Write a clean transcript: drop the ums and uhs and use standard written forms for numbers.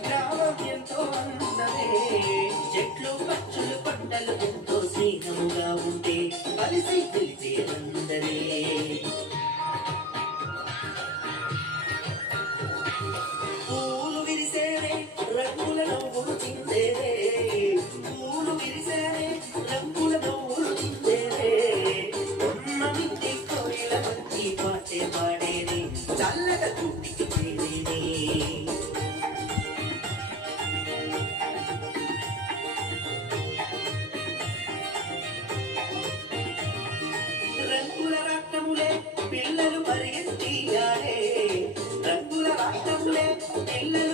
గ్రామం ఎంతో అందమే చెట్లు పచ్చులు పంటలు ఎంతో స్నేహముగా ఉంటే కలిసి పిలిచేదందరే పూలు విరిసేనే రంగుల నవ్వులు చిందేనే పూలు విరిసేనే రంగుల నవ్వులు చిందేనే ఉన్న మిట్టి కోయిల మంచి పాటే పాడేనే చల్లగా కూటికి చేరేనే రంగుల రాట్నములే పిల్లలు పరిగెత్తియాడే రంగుల రాట్నములే పిల్లలు